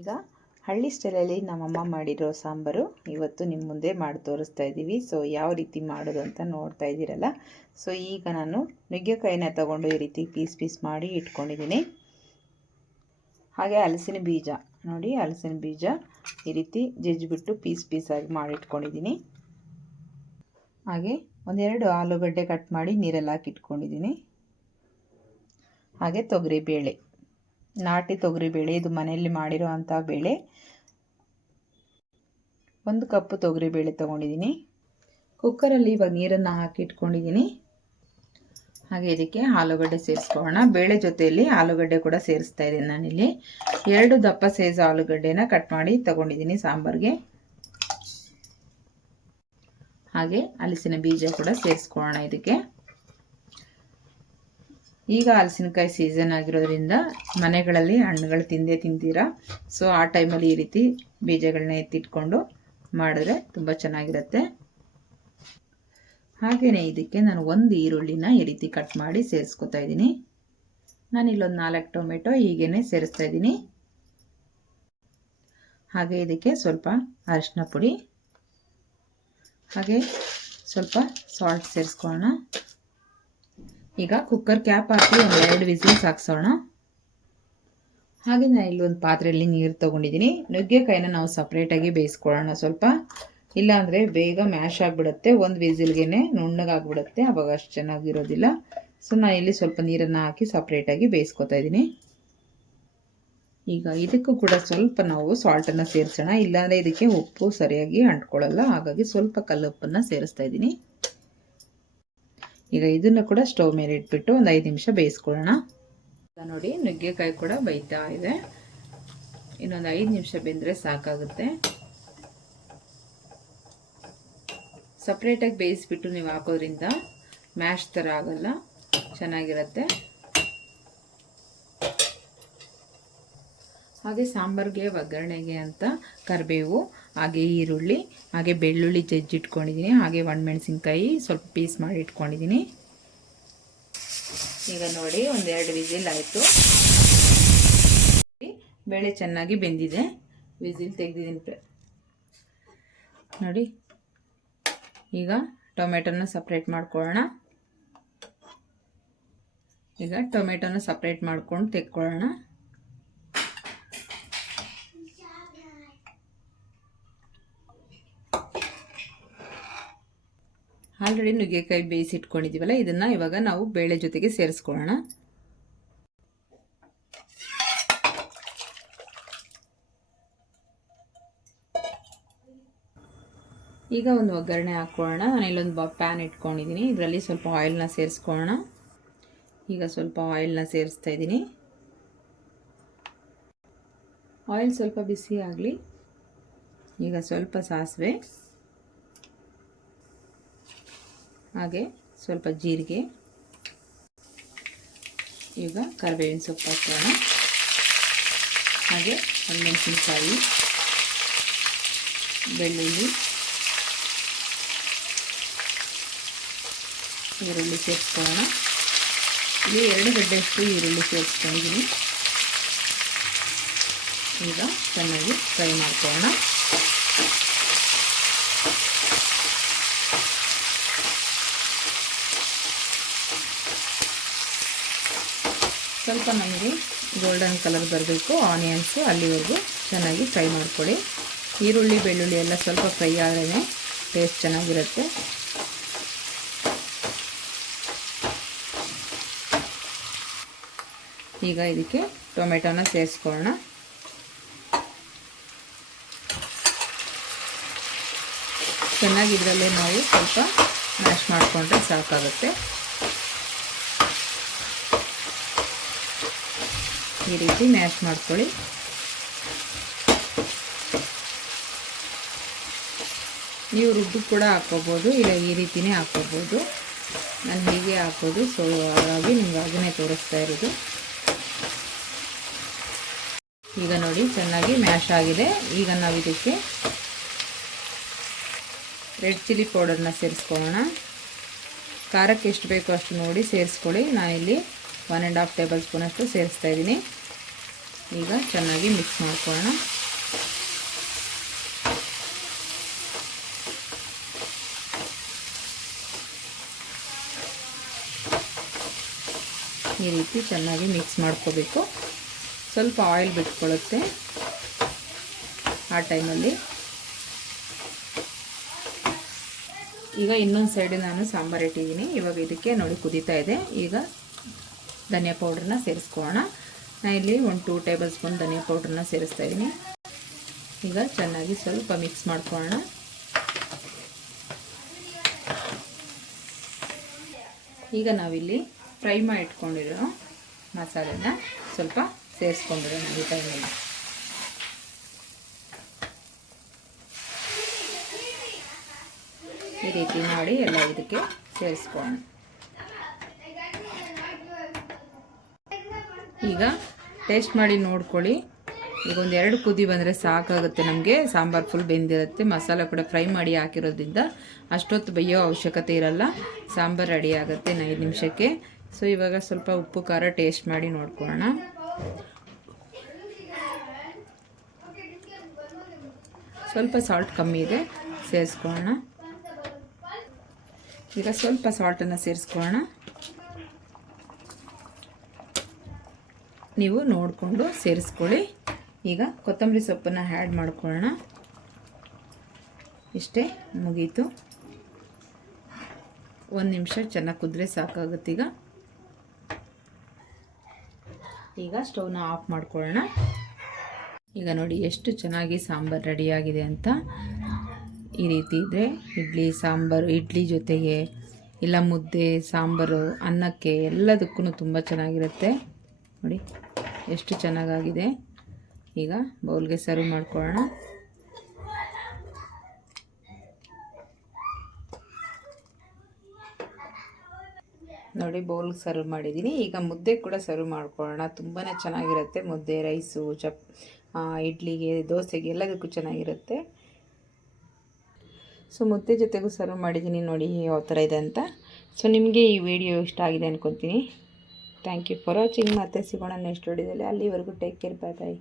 ಈಗ ಹಳ್ಳಿ ಸ್ಟೈಲಲ್ಲಿ ನಮ್ಮಮ್ಮ ಮಾಡಿರೋ ಸಾಂಬಾರು ಇವತ್ತು ನಿಮ್ಮ ಮುಂದೆ ಮಾಡಿ ತೋರಿಸ್ತಾ ಇದ್ದೀವಿ. ಸೊ ಯಾವ ರೀತಿ ಮಾಡೋದು ಅಂತ ನೋಡ್ತಾ ಇದ್ದೀರಲ್ಲ. ಸೊ ಈಗ ನಾನು ನುಗ್ಗೆಕಾಯಿನ ತಗೊಂಡು ಈ ರೀತಿ ಪೀಸ್ ಮಾಡಿ ಇಟ್ಕೊಂಡಿದ್ದೀನಿ. ಹಾಗೆ ಹಲಸಿನ ಬೀಜ ನೋಡಿ, ಹಲಸಿನ ಬೀಜ ಈ ರೀತಿ ಜಜ್ಜಿಬಿಟ್ಟು ಪೀಸ್ ಆಗಿ ಮಾಡಿ ಇಟ್ಕೊಂಡಿದ್ದೀನಿ. ಹಾಗೆ ಒಂದೆರಡು ಆಲೂಗಡ್ಡೆ ಕಟ್ ಮಾಡಿ ನೀರಲ್ಲಿ ಹಾಕಿ ಇಟ್ಕೊಂಡಿದ್ದೀನಿ. ಹಾಗೆ ತೊಗರಿಬೇಳೆ, ನಾಟಿ ತೊಗರಿಬೇಳೆ, ಇದು ಮನೆಯಲ್ಲಿ ಮಾಡಿರೋ ಅಂಥ ಬೇಳೆ. 1 ಕಪ್ ತೊಗರಿಬೇಳೆ ತೊಗೊಂಡಿದ್ದೀನಿ. ಕುಕ್ಕರಲ್ಲಿ ಇವಾಗ ನೀರನ್ನು ಹಾಕಿ ಇಟ್ಕೊಂಡಿದ್ದೀನಿ. ಹಾಗೆ ಇದಕ್ಕೆ ಆಲೂಗಡ್ಡೆ ಸೇರಿಸ್ಕೊಳ್ಳೋಣ. ಬೇಳೆ ಜೊತೆಯಲ್ಲಿ ಆಲೂಗಡ್ಡೆ ಕೂಡ ಸೇರಿಸ್ತಾ ಇದ್ದೀನಿ ನಾನಿಲ್ಲಿ. 2 ದಪ್ಪ ಸೈಜ್ ಆಲೂಗಡ್ಡೆನ ಕಟ್ ಮಾಡಿ ತಗೊಂಡಿದ್ದೀನಿ ಸಾಂಬಾರಿಗೆ. ಹಾಗೆ ಹಲಸಿನ ಬೀಜ ಕೂಡ ಸೇರಿಸ್ಕೊಳ್ಳೋಣ ಇದಕ್ಕೆ. ಈಗ ಹಲಸಿನಕಾಯಿ ಸೀಸನ್ ಆಗಿರೋದ್ರಿಂದ ಮನೆಗಳಲ್ಲಿ ಹಣ್ಣುಗಳು ತಿಂತೀರಾ. ಸೊ ಆ ಟೈಮಲ್ಲಿ ಈ ರೀತಿ ಬೀಜಗಳನ್ನ ಎತ್ತಿಟ್ಕೊಂಡು ಮಾಡಿದ್ರೆ ತುಂಬ ಚೆನ್ನಾಗಿರುತ್ತೆ. ಹಾಗೆಯೇ ಇದಕ್ಕೆ ನಾನು 1 ಈರುಳ್ಳಿನ ಈ ರೀತಿ ಕಟ್ ಮಾಡಿ ಸೇರಿಸ್ಕೊತಾ ಇದ್ದೀನಿ. ನಾನಿಲ್ಲೊಂದು 4 ಟೊಮೆಟೊ ಹೀಗೇ ಸೇರಿಸ್ತಾ ಇದ್ದೀನಿ. ಹಾಗೆ ಇದಕ್ಕೆ ಸ್ವಲ್ಪ ಅರಿಶಿನ ಪುಡಿ, ಹಾಗೆ ಸ್ವಲ್ಪ ಸಾಲ್ಟ್ ಸೇರಿಸ್ಕೊಳ್ಳೋಣ. ಈಗ ಕುಕ್ಕರ್ ಕ್ಯಾಪ್ ಹಾಕಿ 2 ವಿಸಿಲ್ಸ್ ಹಾಕ್ಸೋಣ. ಹಾಗೆ ನಾನು ಇಲ್ಲೊಂದು ಪಾತ್ರೆಯಲ್ಲಿ ನೀರು ತೊಗೊಂಡಿದ್ದೀನಿ. ನುಗ್ಗೆಕಾಯಿನ ನಾವು ಸಪ್ರೇಟಾಗಿ ಬೇಯಿಸ್ಕೊಳ್ಳೋಣ ಸ್ವಲ್ಪ, ಇಲ್ಲಾಂದರೆ ಬೇಗ ಮ್ಯಾಶ್ ಆಗಿಬಿಡುತ್ತೆ. 1 ವಿಸಿಲ್ಗೆ ನುಣ್ಣಗಾಗ್ಬಿಡುತ್ತೆ, ಅವಾಗ ಅಷ್ಟು ಚೆನ್ನಾಗಿರೋದಿಲ್ಲ. ಸೊ ನಾನು ಇಲ್ಲಿ ಸ್ವಲ್ಪ ನೀರನ್ನು ಹಾಕಿ ಸಪ್ರೇಟಾಗಿ ಬೇಯಿಸ್ಕೊತಾ ಇದ್ದೀನಿ. ಈಗ ಇದಕ್ಕೂ ಕೂಡ ಸ್ವಲ್ಪ ನಾವು ಸಾಲ್ಟನ್ನು ಸೇರಿಸೋಣ, ಇಲ್ಲಾಂದರೆ ಇದಕ್ಕೆ ಉಪ್ಪು ಸರಿಯಾಗಿ ಅಂಟ್ಕೊಳ್ಳಲ್ಲ. ಹಾಗಾಗಿ ಸ್ವಲ್ಪ ಕಲ್ಲುಪ್ಪನ್ನು ಸೇರಿಸ್ತಾ ಇದ್ದೀನಿ. ಈಗ ಇದನ್ನು ಕೂಡ ಸ್ಟವ್ ಮೇಲೆ ಇಟ್ಬಿಟ್ಟು ಒಂದು 5 ನಿಮಿಷ ಬೇಯಿಸ್ಕೊಳ್ಳೋಣ. ನೋಡಿ ನುಗ್ಗೆಕಾಯಿ ಕೂಡ ಬೇಯ್ತಾ ಇದೆ. ಇನ್ನೊಂದು 5 ನಿಮಿಷ ಬೆಂದರೆ ಸಾಕಾಗುತ್ತೆ. ಸಪ್ರೇಟಾಗಿ ಬೇಯಿಸ್ಬಿಟ್ಟು ನೀವು ಹಾಕೋದ್ರಿಂದ ಮ್ಯಾಶ್ ಥರ ಆಗಲ್ಲ, ಚೆನ್ನಾಗಿರುತ್ತೆ. ಹಾಗೆ ಸಾಂಬಾರಿಗೆ ಒಗ್ಗರಣೆಗೆ ಅಂತ ಕರಿಬೇವು, ಹಾಗೆ ಈರುಳ್ಳಿ, ಹಾಗೆ ಬೆಳ್ಳುಳ್ಳಿ ಜಜ್ಜಿಟ್ಕೊಂಡಿದ್ದೀನಿ. ಹಾಗೆ ಒಣಮೆಣಸಿನ್ಕಾಯಿ ಸ್ವಲ್ಪ ಪೀಸ್ ಮಾಡಿ ಇಟ್ಕೊಂಡಿದ್ದೀನಿ. ಈಗ ನೋಡಿ 1-2 ವಿಸಿಲ್ ಆಯಿತು. ಬೇಳೆ ಚೆನ್ನಾಗಿ ಬೆಂದಿದೆ, ವಿಸಿಲ್ ತೆಗೆದಿದ್ದೀನಿ ನೋಡಿ. ಈಗ ಟೊಮೆಟೊನ ಸಪ್ರೇಟ್ ಮಾಡ್ಕೊಳ್ಳೋಣ. ಈಗ ಟೊಮೆಟೊನ ಸಪ್ರೇಟ್ ಮಾಡ್ಕೊಂಡು ತೆಕ್ಕೊಳ್ಳೋಣ. ಆಲ್ರೆಡಿ ನುಗ್ಗೆಕಾಯಿ ಬೇಯಿಸಿಟ್ಕೊಂಡಿದ್ದೀವಲ್ಲ, ಇದನ್ನು ಇವಾಗ ನಾವು ಬೇಳೆ ಜೊತೆಗೆ ಸೇರಿಸ್ಕೊಳ್ಳೋಣ. ಈಗ ಒಂದು ಒಗ್ಗರಣೆ ಹಾಕ್ಕೊಳ್ಳೋಣ. ನಾನು ಇಲ್ಲೊಂದು ಪ್ಯಾನ್ ಇಟ್ಕೊಂಡಿದ್ದೀನಿ, ಇದರಲ್ಲಿ ಸ್ವಲ್ಪ ಆಯಿಲ್ನ ಸೇರಿಸ್ಕೊಳ್ಳೋಣ. ಈಗ ಸ್ವಲ್ಪ ಆಯಿಲ್ನ ಸೇರಿಸ್ತಾ ಇದ್ದೀನಿ. ಆಯಿಲ್ ಸ್ವಲ್ಪ ಬಿಸಿ ಆಗಲಿ. ಈಗ ಸ್ವಲ್ಪ ಸಾಸಿವೆ, ಹಾಗೆ ಸ್ವಲ್ಪ ಜೀರಿಗೆ, ಈಗ ಕರಿಬೇವಿನ ಸೊಪ್ಪು ಹಾಕೋಣ. ಹಾಗೆ ಒಣಮೆಣಸಿನ್ಕಾಯಿ, ಬೆಳ್ಳುಳ್ಳಿ, ಈರುಳ್ಳಿ ಸೇರಿಸ್ಕೊಳ್ಳೋಣ. ಇಲ್ಲಿ 2 ಗಡ್ಡೆಯಷ್ಟು ಈರುಳ್ಳಿ ಸೇರಿಸ್ಕೊಂಡಿದ್ದೀನಿ. ಈಗ ಚೆನ್ನಾಗಿ ಫ್ರೈ ಮಾಡ್ಕೊಳ್ಳೋಣ. ಸ್ವಲ್ಪ ನಮಗೆ ಗೋಲ್ಡನ್ ಕಲರ್ ಬರಬೇಕು ಆನಿಯನ್ಸು, ಅಲ್ಲಿವರೆಗೂ ಚೆನ್ನಾಗಿ ಫ್ರೈ ಮಾಡ್ಕೊಳ್ಳಿ. ಈರುಳ್ಳಿ ಬೆಳ್ಳುಳ್ಳಿ ಎಲ್ಲ ಸ್ವಲ್ಪ ಫ್ರೈ ಆದ್ರೇ ಟೇಸ್ಟ್ ಚೆನ್ನಾಗಿರುತ್ತೆ. ಈಗ ಇದಕ್ಕೆ ಟೊಮೆಟೊನ ಸೇರಿಸ್ಕೊಳ್ಳೋಣ. ಚೆನ್ನಾಗಿ ಇದರಲ್ಲೇ ನಾವು ಸ್ವಲ್ಪ ಮ್ಯಾಶ್ ಮಾಡಿಕೊಂಡ್ರೆ ಸಾಕಾಗುತ್ತೆ. ಈ ರೀತಿ ಮ್ಯಾಶ್ ಮಾಡ್ಕೊಳ್ಳಿ. ನೀವು ರುಬ್ಬು ಕೂಡ ಹಾಕ್ಕೋಬೋದು, ಇಲ್ಲ ಈ ರೀತಿಯೇ ಹಾಕ್ಕೋಬೋದು. ನಾನು ಹೀಗೆ ಹಾಕೋದು, ಸೊ ಹಾಗಾಗಿ ನಿಮ್ಗೆ ಅದನ್ನೇ ತೋರಿಸ್ತಾ ಇರೋದು. ಈಗ ನೋಡಿ ಚೆನ್ನಾಗಿ ಮ್ಯಾಶ್ ಆಗಿದೆ. ಈಗ ನಾವು ಇದಕ್ಕೆ ರೆಡ್ ಚಿಲ್ಲಿ ಪೌಡರ್ನ ಸೇರಿಸ್ಕೊಳ್ಳೋಣ. ಖಾರಕ್ಕೆ ಎಷ್ಟು ಬೇಕೋ ಅಷ್ಟು ನೋಡಿ ಸೇರಿಸ್ಕೊಳ್ಳಿ. ನಾನಿಲ್ಲಿ 1.5 ಟೇಬಲ್ ಸ್ಪೂನ್ ಅಷ್ಟು ಸೇರಿಸ್ತಾ ಇದ್ದೀನಿ. ಈಗ ಚೆನ್ನಾಗಿ ಮಿಕ್ಸ್ ಮಾಡ್ಕೊಳ್ಳೋಣ. ಈ ರೀತಿ ಚೆನ್ನಾಗಿ ಮಿಕ್ಸ್ ಮಾಡ್ಕೋಬೇಕು. ಸ್ವಲ್ಪ ಆಯಿಲ್ ಬಿಟ್ಕೊಳ್ಳುತ್ತೆ ಆ ಟೈಮಲ್ಲಿ. ಈಗ ಇನ್ನೊಂದು ಸೈಡ್ ನಾನು ಸಾಂಬಾರು ಇಟ್ಟಿದ್ದೀನಿ. ಇವಾಗ ಇದಕ್ಕೆ ನೋಡಿ ಕುದೀತಾ ಇದೆ. ಈಗ ಧನಿಯಾ ಪೌಡ್ರನ್ನ ಸೇರಿಸ್ಕೊಳ್ಳೋಣ. ನಾನು ಇಲ್ಲಿ 1-2 ಟೇಬಲ್ ಸ್ಪೂನ್ ಧನಿಯಾ ಪೌಡ್ರನ್ನ ಸೇರಿಸ್ತಾ ಇದ್ದೀನಿ. ಈಗ ಚೆನ್ನಾಗಿ ಸ್ವಲ್ಪ ಮಿಕ್ಸ್ ಮಾಡ್ಕೊಳ್ಳೋಣ. ಈಗ ನಾವಿಲ್ಲಿ ಫ್ರೈ ಮಾಡಿ ಇಟ್ಕೊಂಡಿರೋ ಮಸಾಲೆನ ಸ್ವಲ್ಪ ಸೇರಿಸ್ಕೊಂಡಿರೋಣ ಈ ಟೈಮಲ್ಲಿ. ಈ ರೀತಿ ಮಾಡಿ ಎಲ್ಲ ಇದಕ್ಕೆ ಸೇರಿಸ್ಕೊಳ್ಳೋಣ. ಈಗ ಟೇಸ್ಟ್ ಮಾಡಿ ನೋಡ್ಕೊಳ್ಳಿ. ಈಗ 1-2 ಕುದಿ ಬಂದರೆ ಸಾಕಾಗುತ್ತೆ ನಮಗೆ. ಸಾಂಬಾರು ಫುಲ್ ಬೆಂದಿರುತ್ತೆ. ಮಸಾಲೆ ಕೂಡ ಫ್ರೈ ಮಾಡಿ ಹಾಕಿರೋದ್ರಿಂದ ಅಷ್ಟೊತ್ತು ಬೇಯೋ ಅವಶ್ಯಕತೆ ಇರಲ್ಲ. ಸಾಂಬಾರು ರೆಡಿ ಆಗುತ್ತೆ 5 ನಿಮಿಷಕ್ಕೆ. ಸೊ ಇವಾಗ ಸ್ವಲ್ಪ ಉಪ್ಪು ಖಾರ ಟೇಸ್ಟ್ ಮಾಡಿ ನೋಡ್ಕೊಳ್ಳೋಣ. ಸ್ವಲ್ಪ ಸಾಲ್ಟ್ ಕಮ್ಮಿ ಇದೆ, ಸೇರಿಸ್ಕೊಳ್ಳೋಣ. ಈಗ ಸ್ವಲ್ಪ ಸಾಲ್ಟನ್ನು ಸೇರಿಸ್ಕೊಳ್ಳೋಣ. ನೀವು ನೋಡಿಕೊಂಡು ಸೇರಿಸ್ಕೊಳ್ಳಿ. ಈಗ ಕೊತ್ತಂಬರಿ ಸೊಪ್ಪನ್ನು ಆ್ಯಡ್ ಮಾಡ್ಕೊಳ್ಳೋಣ. ಇಷ್ಟೇ, ಮುಗೀತು. 1 ನಿಮಿಷ ಚೆನ್ನಾಗಿ ಕುದ್ರೆ ಸಾಕಾಗುತ್ತೆ. ಈಗ ಸ್ಟವ್ನ ಆಫ್ ಮಾಡ್ಕೊಳ್ಳೋಣ. ಈಗ ನೋಡಿ ಎಷ್ಟು ಚೆನ್ನಾಗಿ ಸಾಂಬಾರು ರೆಡಿಯಾಗಿದೆ ಅಂತ. ಈ ರೀತಿ ಇದ್ದರೆ ಇಡ್ಲಿ ಸಾಂಬಾರು, ಇಡ್ಲಿ ಜೊತೆಗೆ ಇಲ್ಲ ಮುದ್ದೆ ಸಾಂಬಾರು, ಅನ್ನಕ್ಕೆ ಎಲ್ಲದಕ್ಕೂ ತುಂಬ ಚೆನ್ನಾಗಿರುತ್ತೆ. ನೋಡಿ ಎಷ್ಟು ಚೆನ್ನಾಗಾಗಿದೆ. ಈಗ ಬೌಲ್ಗೆ ಸರ್ವ್ ಮಾಡ್ಕೊಳ್ಳೋಣ. ನೋಡಿ ಬೌಲ್ಗೆ ಸರ್ವ್ ಮಾಡಿದ್ದೀನಿ. ಈಗ ಮುದ್ದೆ ಕೂಡ ಸರ್ವ್ ಮಾಡ್ಕೊಳ್ಳೋಣ. ತುಂಬಾ ಚೆನ್ನಾಗಿರುತ್ತೆ ಮುದ್ದೆ, ರೈಸು, ಇಡ್ಲಿಗೆ, ದೋಸೆಗೆ ಎಲ್ಲದಕ್ಕೂ ಚೆನ್ನಾಗಿರುತ್ತೆ. ಸೊ ಮುದ್ದೆ ಜೊತೆಗೂ ಸರ್ವ್ ಮಾಡಿದ್ದೀನಿ. ನೋಡಿ ಯಾವ ಥರ ಇದೆ ಅಂತ. ಸೊ ನಿಮಗೆ ಈ ವಿಡಿಯೋ ಇಷ್ಟ ಆಗಿದೆ ಅಂದ್ಕೊತೀನಿ. Thank you for watching. ಮತ್ತೆ ಸಿಗೋಣ ನೆಕ್ಸ್ಟ್ ವಿಡಿಯೋದಲ್ಲಿ. ಅಲ್ಲಿವರೆಗೂ ಟೇಕ್ ಕೇರ್, ಬಾಯ್ ಬಾಯ್.